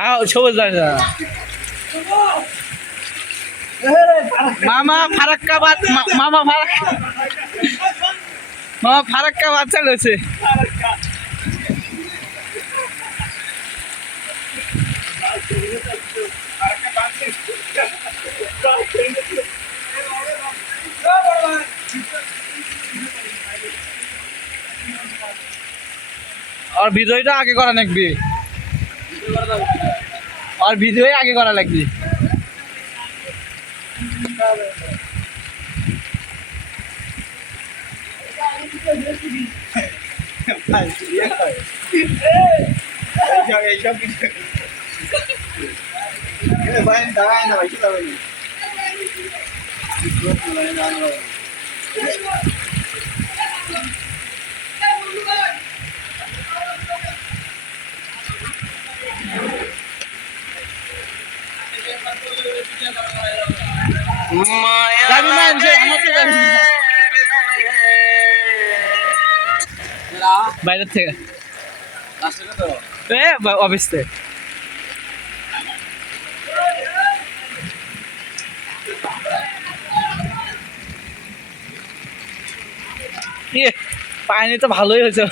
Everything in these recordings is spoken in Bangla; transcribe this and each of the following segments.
হ্যাঁ সবুজ দাঁড়িয়ে মামা ফারাক্কা বাদ মামা ফারাক্কা বাচ্চা রয়েছে। আর ভিডিওটা আগে করা লাগবে, আর ভিডিও আগে করা লাগবে। বাইরের থেকে অফিস থেকে পায়নি তো ভালোই হয়েছে।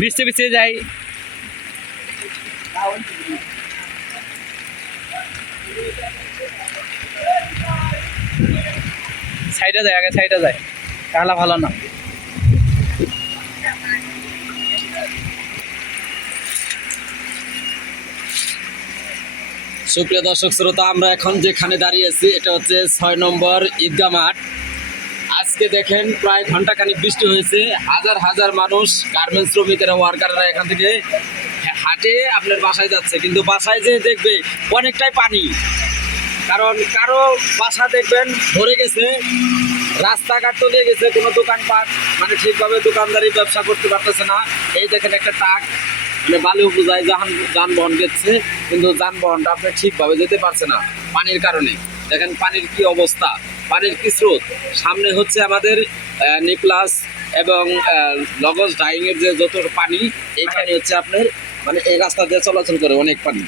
বৃষ্টি বৃষ্টি যাই সাইডে যায়, আগে সাইডে যায় তাহলে ভালো না। সুপ্রিয় দর্শক শ্রোতা, আমরা এখন যেখানে দাঁড়িয়েছি এটা হচ্ছে 6 নম্বর ঈদগাহ মাঠ। আজকে দেখেন প্রায় ঘন্টাখানিক বৃষ্টি হয়েছে, হাজার হাজার মানুষ গার্মেন্টস শ্রমিকেরা ওয়ার্কাররা এখান থেকে হাঁটে আপনার বাসায় যাচ্ছে, কিন্তু বাসায় যে দেখবে অনেকটাই পানি। কারণ কারো বাসা দেখবেন ভরে গেছে, রাস্তাঘাট তলিয়ে গেছে, কোনো দোকানপাট মানে ঠিকভাবে দোকানদারি ব্যবসা করতে পারতেছে না। এই দেখেন একটা ট্রাক মানে বালু বোঝায় যানবাহন গেছে, কিন্তু যানবাহনটা আপনি ঠিকভাবে যেতে পারছে না পানির কারণে। দেখেন পানির কি অবস্থা, পানির কি স্রোত। সামনে হচ্ছে আমাদের নিপ্লাস এবং লগজ ডাইংয়ের যে যত পানি, এইখানে হচ্ছে আপনার মানে এই রাস্তা দিয়ে চলাচল করে অনেক পানি।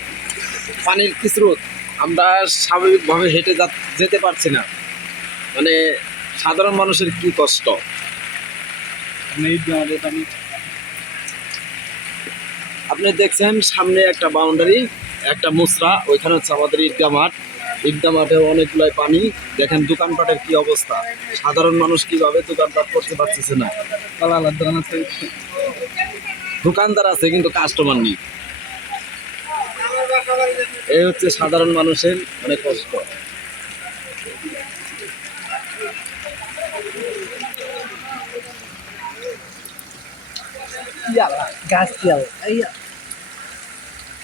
পানির কি স্রোত, আমরা স্বাভাবিকভাবে হেঁটে যেতে পারছি না। মানে সাধারণ মানুষের কি কষ্ট। আপনি দেখছেন সামনে একটা বাউন্ডারি, একটা মুসরা, ওইখানে হচ্ছে আমাদের ঈদগাহ মাঠ। ঈদগাহ মাঠে অনেকগুলাই পানি। দেখেন দোকানপাটের কি অবস্থা, সাধারণ মানুষ কিভাবে দোকানপাট করতে পারতেছে না। দোকানদার আছে কিন্তু কাস্টমার নেই। এই হচ্ছে সাধারণ মানুষের অনেক কষ্ট।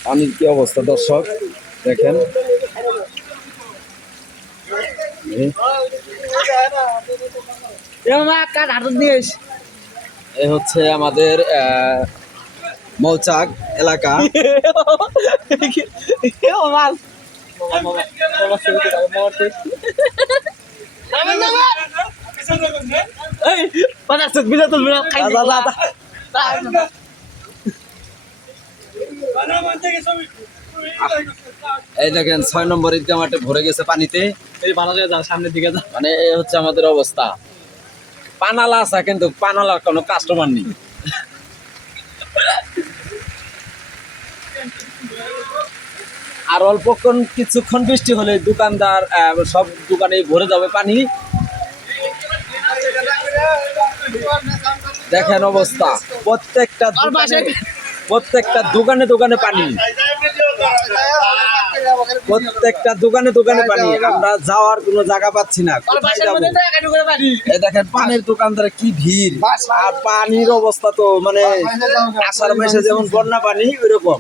পানির কি অবস্থা দর্শক দেখেন। এ হচ্ছে আমাদের মৌচাক এলাকা। এই দেখেন 6 নম্বর ঈদগাহ মাঠে ভরে গেছে পানিতে। এই ভালো করে যাও, সামনের দিকে যাও। মানে এই হচ্ছে আমাদের অবস্থা। পানালা আছে কিন্তু পানালার কোনো কাস্টমার নেই। আর অল্পক্ষণ কিছুক্ষণ বৃষ্টি হলে দোকানদার সব দোকানে ভরে যাবে পানি। দেখেন অবস্থা, প্রত্যেকটা দোকানে দোকানে পানি, প্রত্যেকটা দোকানে দোকানে পানি। আমরা যাওয়ার কোনো জায়গা পাচ্ছি না, কোথায় যাবো। এই দেখেন পানির দোকানদারে কি ভিড়, আর পানির অবস্থা তো মানে আষাঢ় মাসে যেমন বন্যা পানি ওইরকম।